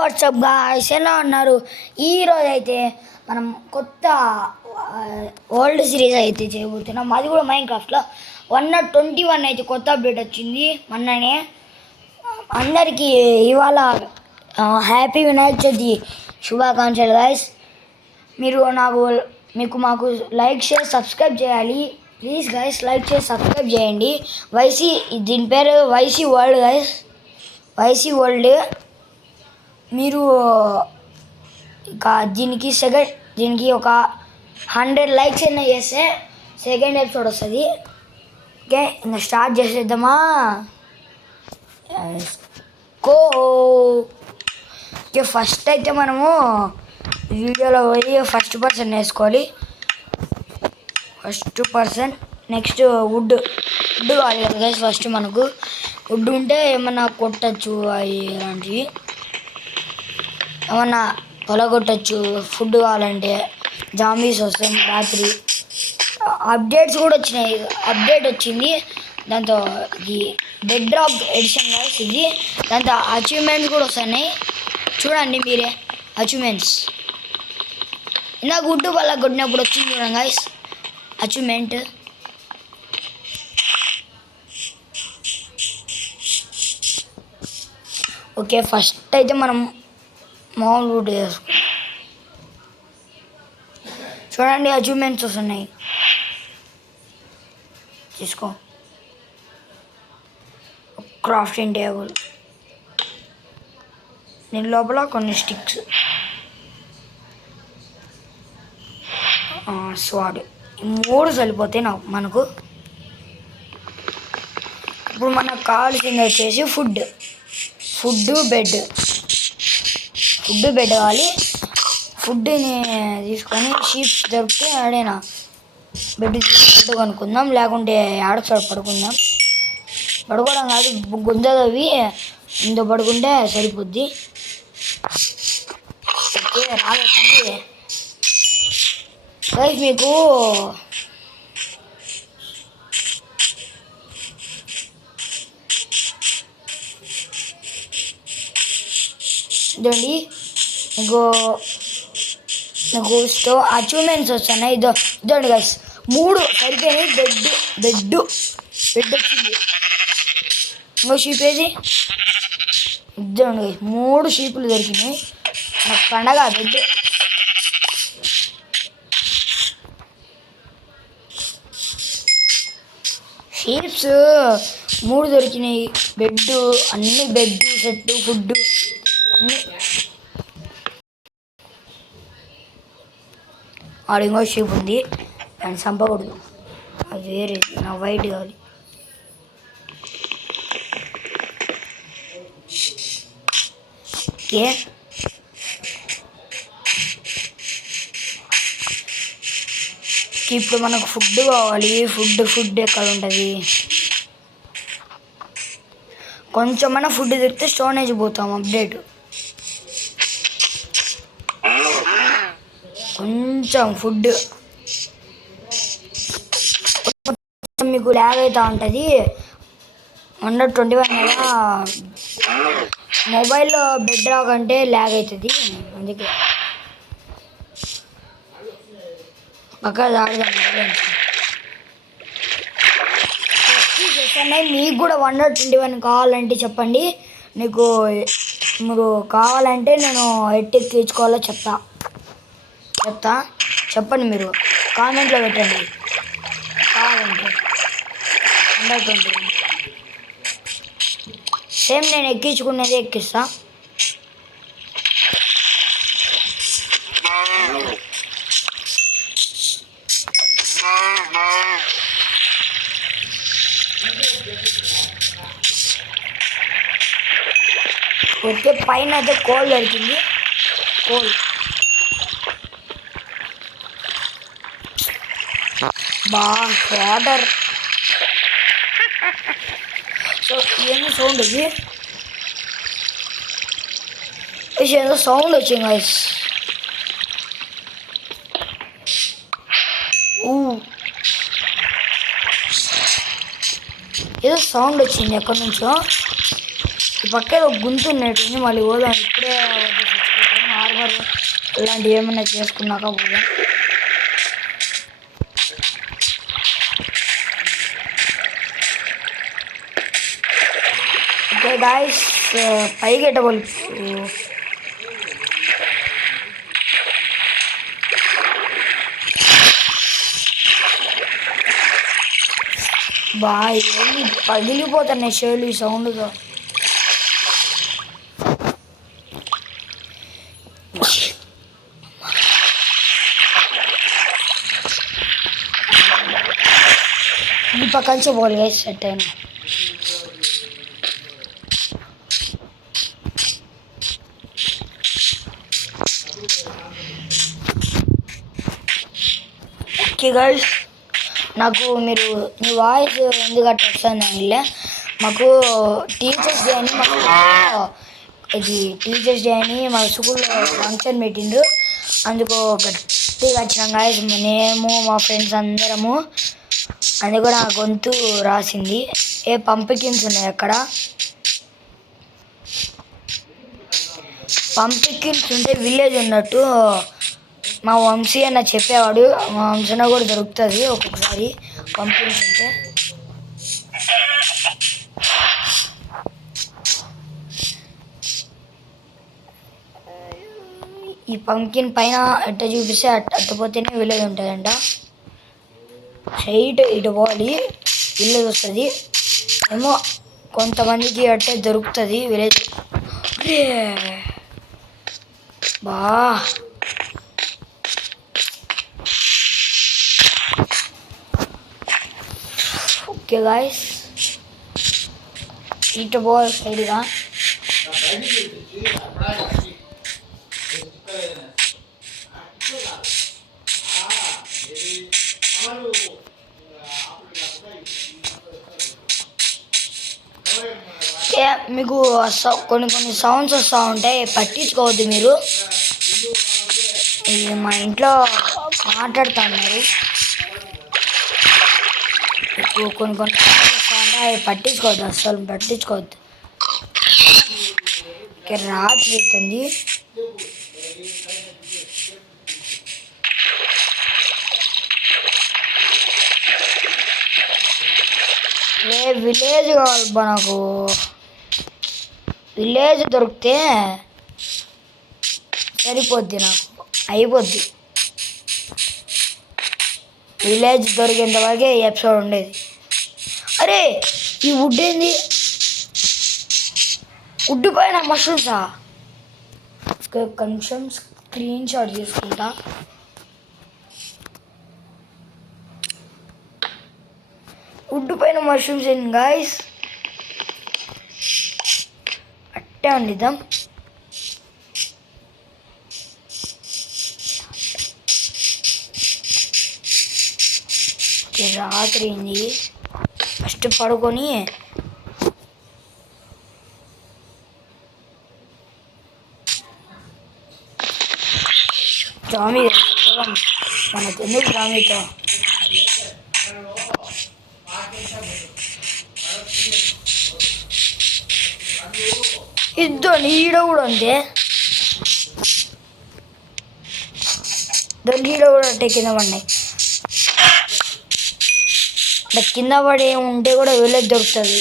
WhatsApp guys ఎలా ఉన్నారు? ఈరోజు అయితే మనం కొత్త ఓల్డ్ సిరీస్ అయితే చేయబోతున్నాం. అది కూడా మైన్క్రాఫ్ట్లో 121 అయితే కొత్త అప్డేట్ వచ్చింది మొన్ననే. అందరికీ ఇవాళ హ్యాపీ వినాయక చవితి శుభాకాంక్షలు గాయ్స్. మాకు లైక్ షేర్ సబ్స్క్రైబ్ చేయాలి ప్లీజ్ గాయ్స్. లైక్ చేసి సబ్స్క్రైబ్ చేయండి. దీని పేరు YC world guys. YC world. మీరు ఇక దీనికి ఒక 100 లైక్స్ అయినా చేస్తే సెకండ్ ఎపిసోడ్ వస్తుంది. ఓకే, ఇంకా స్టార్ట్ చేసేద్దామా? ఓకే, ఫస్ట్ అయితే మనము వీడియోలో పోయి ఫస్ట్ పర్సన్ వేసుకోవాలి. First person. నెక్స్ట్ వుడ్ కావాలి కదా గైస్. ఫస్ట్ మనకు వుడ్ ఉంటే ఏమన్నా కొట్టచ్చు, అవి ఇలాంటివి ఏమన్నా పొలగొట్టచ్చు. ఫుడ్ కావాలంటే జాంబీస్ వస్తాయి రాత్రి. అప్డేట్స్ కూడా వచ్చినాయి. అప్డేట్ వచ్చింది దాంతో, ఇది డెడ్ డ్రాప్ ఎడిషన్ గాయ్స్ ఇది. దాంతో అచీవ్మెంట్స్ కూడా వస్తున్నాయి, చూడండి మీరే. అచీవ్మెంట్స్ ఇందాక గుడ్డు వల్ల కొట్టినప్పుడు వచ్చింది చూడండి గాయ్స్ అచీవ్మెంట్. ఓకే, ఫస్ట్ అయితే మనం మామూలు వుడ్ వేసుకుంటాం. చూడండి అచీవ్మెంట్స్ వస్తున్నాయి, తీసుకో. క్రాఫ్టింగ్ టేబుల్, దీని లోపల కొన్ని స్టిక్స్, స్వాడ్. ఈ 3 సరిపోతాయి మనకు. ఇప్పుడు మనకు కావాల్సింది వచ్చేసి ఫుడ్ బెడ్ కావాలి. ఫుడ్ని తీసుకొని షీప్స్ దొరికితే ఆడైనా బెడ్ కొనుక్కుందాం, లేకుంటే ఆడసాడు పడుకుందాం. పడుకోవడం కాదు, గుంజదవి ఇందో పడుకుంటే సరిపోద్ది. ఓకే, రాగండి గైస్. మీకు ఇదండి, నాకు అచీవ్మెంట్స్ వస్తున్నాయి. ఇదండి గైస్, 3 సరిపోయినాయి. బెడ్ వచ్చింది. ఇంకో షీప్ ఏది? ఇద్దండి గైస్, 3 షీపులు దొరికినాయి. నాకు పండగ బెడ్. షీప్స్ 3 దొరికినాయి. బెడ్, అన్ని బెడ్ సెట్, ఫుడ్ అన్నీ. ఆడ ఇంకో షీప్ ఉంది, దాన్ని చంపకూడదు, అది వేరే. నా వైట్ కావాలి. ఓకే, ఇప్పుడు మనకు ఫుడ్ కావాలి. ఫుడ్ ఎక్కడ ఉంటుంది? కొంచెమైనా ఫుడ్ దొరికితే స్టోరేజ్ పోతాం. అప్డేట్ కొంచెం ఫుడ్ మీకు ల్యాగ్ అవుతూ ఉంటుంది. 121 కదా, మొబైల్లో బెడ్ రాకంటే ల్యాగ్ అవుతుంది. అందుకే పక్క ఆడదాం. మీకు కూడా 121 కావాలంటే చెప్పండి. మీరు కావాలంటే నేను ఎక్కించుకోవాలో చెప్తా. చెప్పండి, మీరు కామెంట్లో పెట్టండి కావాలంటే. 121 సేమ్ నేను ఎక్కించుకునేది ఎక్కిస్తా. ఓకే, పైన అయితే కోల్ దొరికింది. Coal water. సో ఏమి సౌండ్ ఇది? ఏదో సౌండ్ వచ్చింది గైస్. ఏదో సౌండ్ వచ్చింది ఎక్కడి నుంచో. పక్క ఏదో గుంత ఉన్నట్టుంది, మళ్ళీ పోదాం. ఇప్పుడే చచ్చిపోతాం. ఆర్మర్ ఇలాంటివి ఏమన్నా చేసుకున్నాక పోదాం. ఓకే గాయస్, పైకి ఎట్టబోలు బాయ్ పగిలిపోతున్నాయి షేలు ఈ సౌండ్తో. ఈ పక్కన పోవాలి గైస్, సెట్ అయినా. ఓకే గైస్, నాకు మీరు మీ వాయిస్ ఎందుకు అట్లా వస్తుంది అంటే, మాకు టీచర్స్ డే అని మా స్కూల్లో ఫంక్షన్ పెట్టిండ్రు. అందుకు గట్టిగా వచ్చినాం గాయస్, మేము మా ఫ్రెండ్స్ అందరము. అది కూడా నా గొంతు రాసింది. పంపికిన్స్ ఉన్నాయి అక్కడ. పంపికిన్స్ ఉంటే విలేజ్ ఉన్నట్టు మా వంశీ అన్న చెప్పేవాడు. మా వంశన కూడా దొరుకుతుంది ఒక్కొక్కసారి పంపికిన్స్ ఉంటే. ఈ పంకిన్ పైన ఎట్ట చూపిస్తే అట్టపోతేనే విలేజ్ ఉంటుందంట. స్ట్రైట్ ఇటు పోవాలి, విలేజ్ వస్తుంది. ఏమో కొంతమందికి అట్టే దొరుకుతుంది విలేజ్. బా ఓకే గాయస్, ఇటు పోవాలి సైడ్గా. మీకు కొన్ని సౌండ్స్ వస్తూ ఉంటాయి, పట్టించుకోవద్దు మీరు. ఇది మా ఇంట్లో మాట్లాడుతూ ఉన్నారు. కొన్ని సౌండ్స్ వస్తూ ఉంటాయి, పట్టించుకోవద్దు, అస్సలు పట్టించుకోవద్దు. రాత్రి అవుతుంది. విలేజ్ కావాలబ్బా నాకు. విలేజ్ దొరికితే సరిపోద్ది, నాకు అయిపోద్ది. విలేజ్ దొరికేంత వరకే ఈ ఎపిసోడ్ ఉండేది. అరే ఈ వుడ్ ఏంది? వుడ్ పైన మష్రూమ్సా? కొంచెం స్క్రీన్ షాట్ తీసుకుంటా. వుడ్ పైన మష్రూమ్స్ ఏంటి గాయస్? అట్టే వండిద్దాం. రాత్రి అయింది, ఫస్ట్ పడుకొని జామీ మనకు ఎందుకు జామీతో. ఇద్దో ఈడ కూడా ఉంది, దానికి ఈడ కూడా అంటే కింద పడినాయి. అంటే కింద పడి ఉంటే కూడా విలేజ్ దొరుకుతుంది.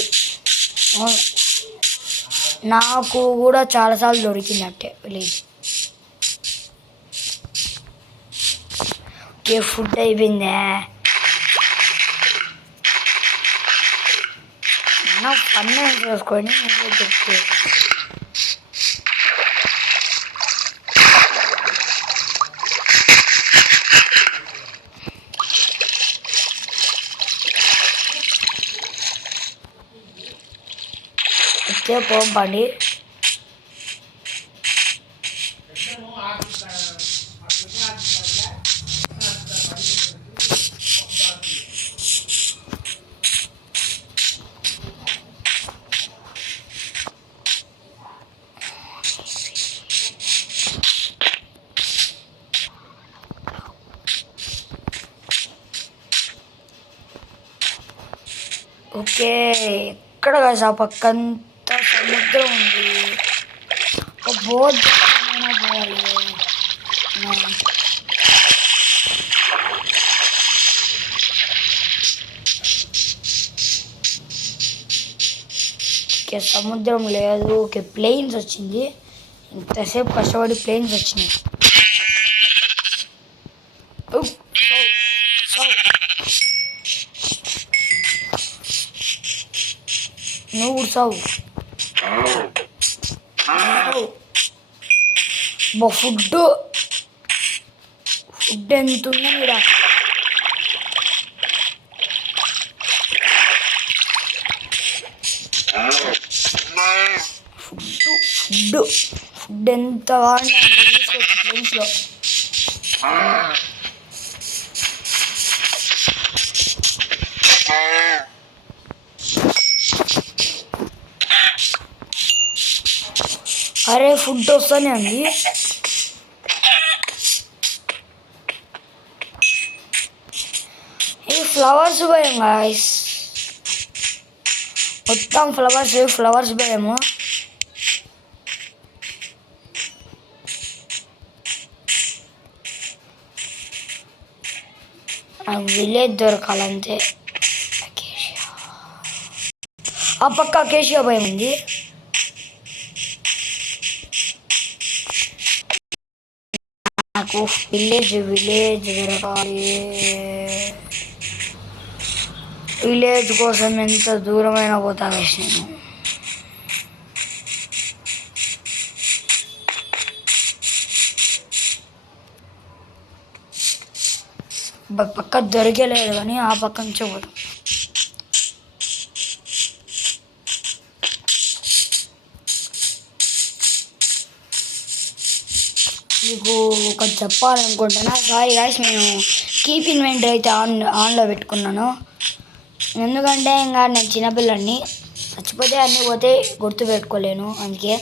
నాకు కూడా చాలాసార్లు దొరికింది అట్టే విలేజ్. ఓకే, ఫుడ్ అయిపోయిందా? నా పన్ను చూసుకొని చెప్తే ఓకే పోంపండి. ఓకే, ఎక్కడ కాదు ఆ పక్కంతా సముద్రం ఉంది. ఒక బోట్ పోవాలి. ఓకే సముద్రం లేదు. ఓకే ప్లేన్స్ వచ్చింది. ఇంతసేపు కష్టపడి ప్లేన్స్ వచ్చినాయి. నువ్వు సావు ఫుడ్ ఎంత ఉందా మీరు? ఫుడ్ ఎంత ప్లేన్స్లో. అరే ఫుడ్ వస్తానే ఉంది. ఈ ఫ్లవర్స్ భయం గాయస్, మొత్తం ఫ్లవర్స్ భయము. నాకు విలేజ్ దొరకాలంతే. ఆ పక్క అకేషియా భయం ఉంది. నాకు విలేజ్ దొరకాలి. విలేజ్ కోసం ఎంత దూరమైన పోతా నేను. పక్క దొరికేలేదు కానీ ఆ పక్క నుంచి పోతాం. మీకు ఒకటి చెప్పాలనుకుంటున్నా. సారీ గాయ్స్, నేను కీప్ ఇన్వెంటరీ అయితే ఆన్లో పెట్టుకున్నాను. ఎందుకంటే ఇంకా నేను చిన్నపిల్లని, చచ్చిపోతే అన్నీ పోతే గుర్తు పెట్టుకోలేను. అందుకే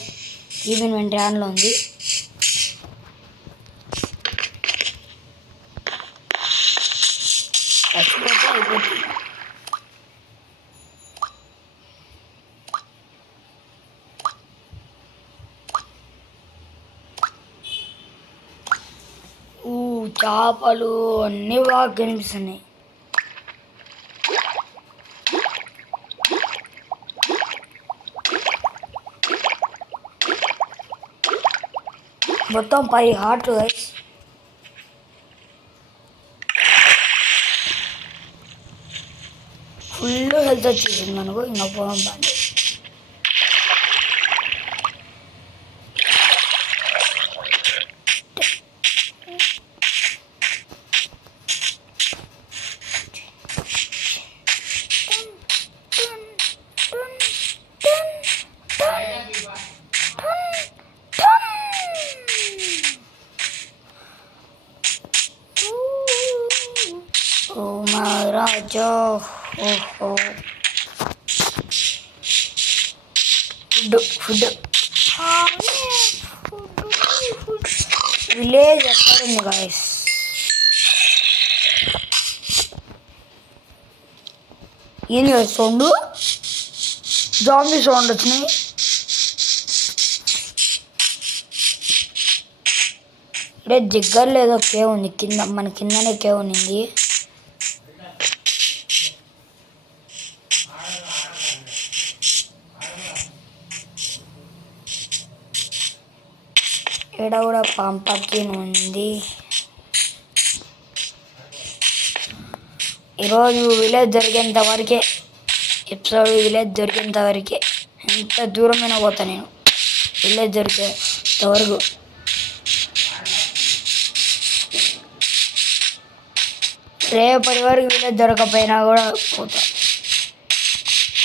కీప్ ఇన్వెంటరీ ఆన్లో ఉంది. చచ్చిపోతే అయిపోతుంది. చేపలు అన్నీ బాగా కనిపిస్తున్నాయి. మొత్తం 10 హార్ట్ గైస్. ఫుల్ హెల్త్ వచ్చేసింది మనకు. ఇంకా పోదాం బాగా. రాజా ఫుడ్ విలేజ్ ఎక్కడుంది గాయస్? ఏంది సౌండ్? జాంబీ సౌండ్ వచ్చినాయి. అంటే దగ్గరలో ఏదో కేవ్ ఉంది. మన కిందనే కేవ్ ఉంది. ఇక్కడ కూడా పంపకిన్ ఉంది. ఈరోజు విలేజ్ దొరికేంత వరకే ఎపిసోడ్. విలేజ్ దొరికేంత వరకే. ఎంత దూరమైనా పోతా నేను విలేజ్ దొరికేంత వరకు. రేపటి వరకు విలేజ్ దొరకపోయినా కూడా పోతా.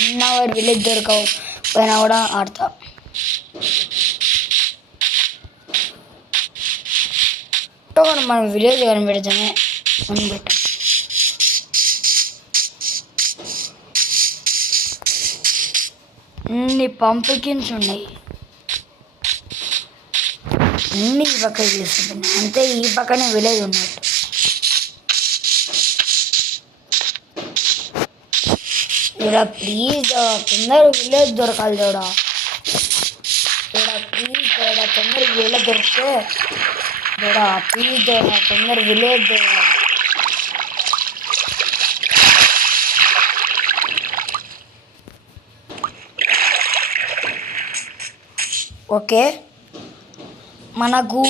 అన్నవారు విలేజ్ దొరకపోయినా కూడా ఆడతా. మనం విలేజ్ కనిపెడతామే మనం పెట్టాం. అన్ని పంపికిన్స్ ఉన్నాయి. అన్ని ఈ పక్క తీసుకుంటున్నాయి. అంతే ఈ పక్కనే విలేజ్ ఉన్నట్టు. ఇక్కడ ప్లీజ్ తొందర విలేజ్ దొరకాలి చూడా. తొందరగా వీళ్ళ దొరికితే ప్లీజ్ తొందర విలేజ్ ఓకే మనకు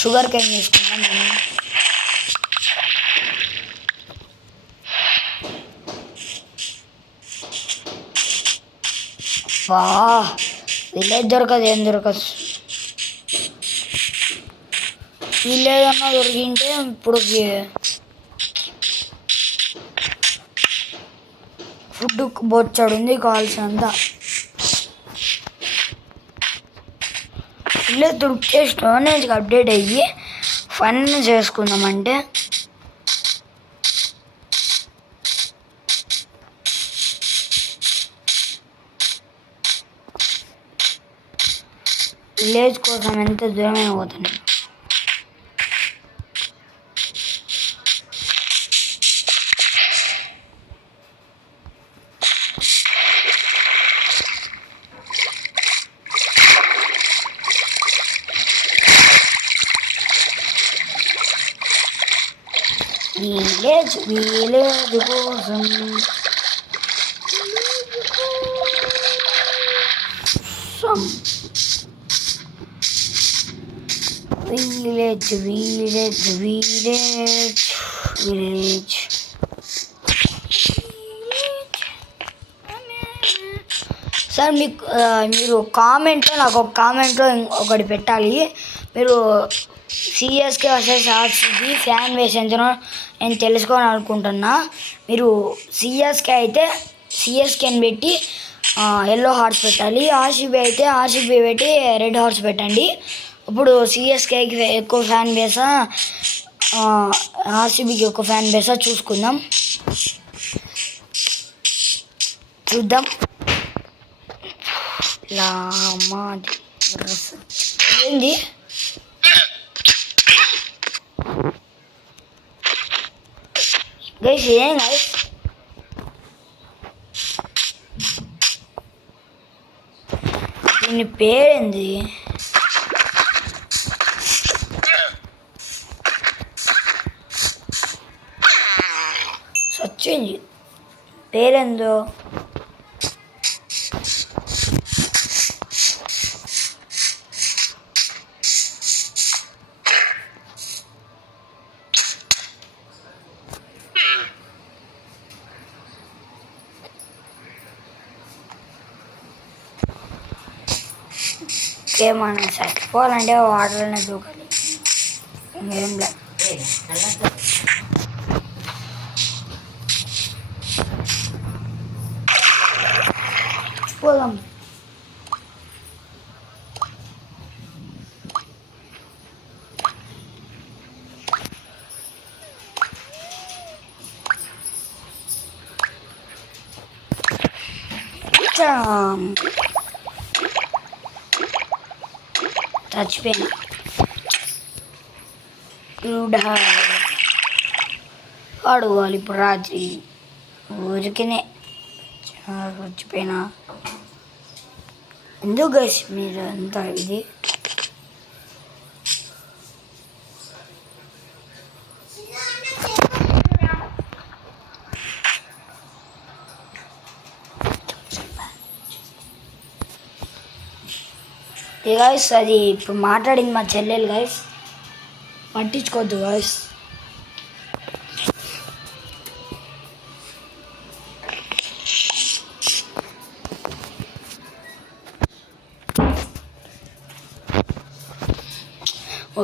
షుగర్ కేన్ తీసుకున్నాం నేను. వా విలేజ్ దొరకదు, ఏం దొరకదు. విలేజ్ అన్నా దొరికింటే ఇప్పుడు ఫుడ్ బొచ్చాడు ఉంది కావాల్సినంత. విలేజ్ దొరికితే స్టోరేజ్కి అప్డేట్ అయ్యి ఫన్ చేసుకుందామంటే విలేజ్ కోసం ఎంత దూరమైన పోతాను. విలేజ్ కోసం village village village village sir మీరు కామెంట్లో నాకు ఒక కామెంట్లో ఒకటి పెట్టాలి. మీరు CSK versus RCB fan base ఎంతనో నేను తెలుసుకోవాలని అనుకుంటున్నా. మీరు సిఎస్కే అయితే సిఎస్కేని పెట్టి ఎల్లో హార్ట్స్ పెట్టాలి. ఆర్సీబీ అయితే ఆర్సీబీ పెట్టి రెడ్ హార్ట్స్ పెట్టండి. ఇప్పుడు సిఎస్కేకి ఎక్కువ ఫ్యాన్ బేసా ఆర్సీబీకి ఎక్కువ ఫ్యాన్ బేసా చూసుకుందాం, చూద్దాం. ఏంది గైస్, ఏం గైస్ దీని పేరేంది? సచ్చింది పేరేందో. ఏమన్నా చచ్చిపోవాలంటే వాటర్లోనే దూకాలి, ఇంకేం లేదు. పోదాం. చచ్చిపోయినా ఆడుకోవాలి ఇప్పుడు రాత్రి ఊరికినే చచ్చిపోయినా. ఎందుకు గైస్ మీరు అంతా ఇది? గాయస్ అది ఇప్పుడు మాట్లాడింది మా చెల్లెలు గాయస్, పట్టించుకోవద్దు గాయస్.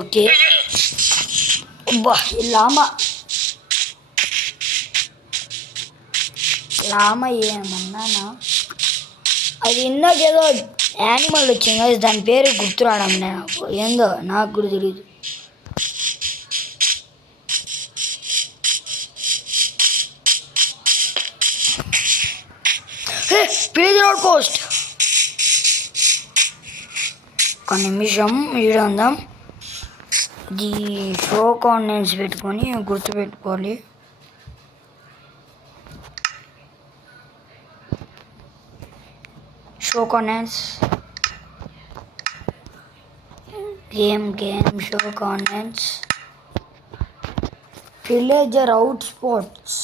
ఓకే బా లామా ఏమన్నానా? అది ఇందాకేదో యానిమల్ వచ్చింది కదా, దాని పేరు గుర్తు రావడం నాకు, ఏందో నాకు కూడా తెలియదు. Page road post. ఒక నిమిషం వీడియో ఉందాం. ఇది షో కాంటెంట్స్ పెట్టుకొని గుర్తుపెట్టుకోవాలి. Show contents game show contents, villager outsports.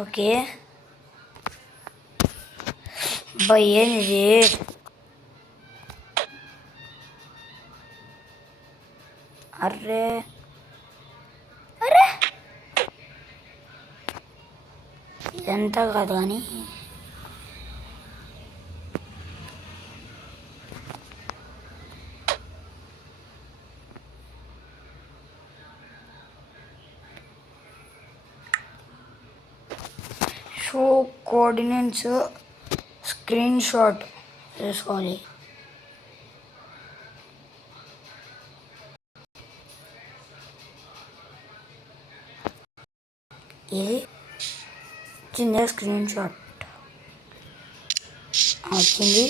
Okay by ఏంది అర్రే అరే ఇదంతా కాదు కానీ షో కోఆర్డినేట్స్ స్క్రీన్ షాట్ చేసుకోవాలి. ఇది చిన్న స్క్రీన్ షాట్ వచ్చింది.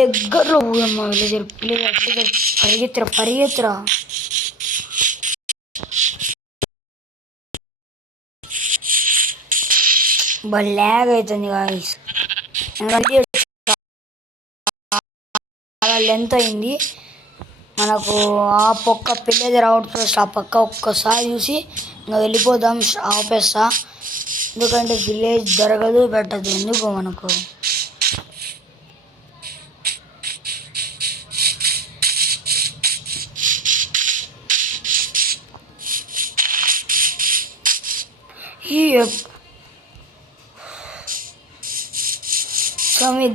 దగ్గరలో పరిగెత్తరా ల్యాగ్ అవుతుంది గాయస్. చాలా లెంత్ అయింది. మనకు ఆ పక్క పిల్లలు అవుట్ ఫస్ట్ ఆ పక్క ఒక్కసారి చూసి ఇంకా వెళ్ళిపోదాం, ఆపేస్తా. ఎందుకంటే విలేజ్ జరగదు పెట్టదు ఎందుకు మనకు.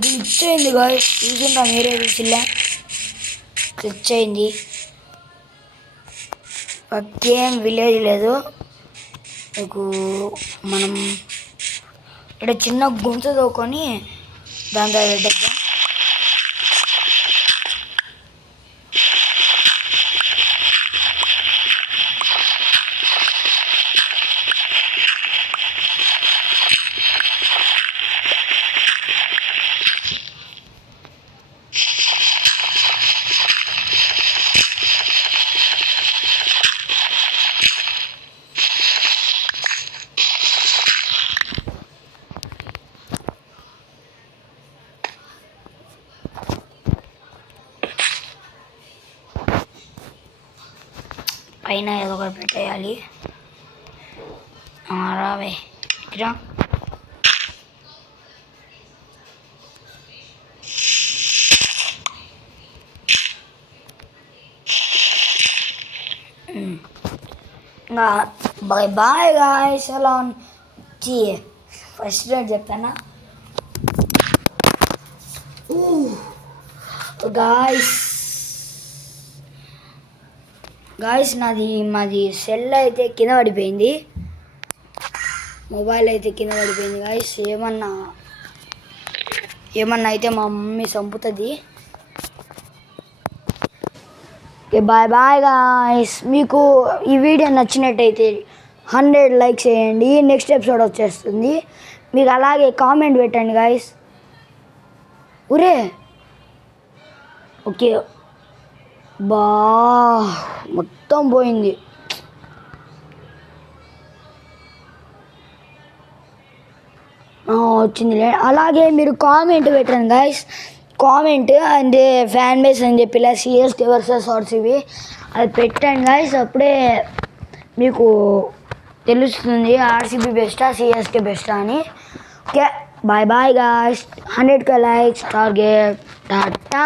గ్లిచ్ అయింది గాయస్, చూసింటా మీరే చూసిలే, గ్లిచ్ అయింది. పక్కేం విలేజ్ లేదు మీకు. మనం ఇక్కడ చిన్న గుంత తోకొని దాంతో పెట్టేద్దాం. పైన ఏదో ఒకటి పెట్టేయాలి. రావే ఇక్కడ బాయ్ బాయ్ గాయ్స్. అలా ఫస్ట్ రేట్ చెప్తానా గాయస్. మాది సెల్ అయితే కింద పడిపోయింది, మొబైల్ అయితే కింద పడిపోయింది గాయస్. ఏమన్నా అయితే మా మమ్మీ చంపుతుంది. Okay bye bye guys. మీకు ఈ వీడియో నచ్చినట్టయితే 100 లైక్స్ చేయండి. నెక్స్ట్ ఎపిసోడ్ వచ్చేస్తుంది. మీకు అలాగే కామెంట్ పెట్టండి గాయస్. ఒరే ఓకే మొత్తం పోయింది. వచ్చింది. అలాగే మీరు కామెంట్ పెట్టండి గాయస్. కామెంట్ అంటే ఫ్యాన్ బేస్ అని చెప్పి ఇలా సిఎస్కే వర్సెస్ ఆర్సీబీ అది పెట్టండి గాయస్. అప్పుడే మీకు తెలుస్తుంది ఆర్సీబీ బెస్టా సిఎస్కే బెస్టా అని. Okay bye bye guys. 100 likes target. Tata.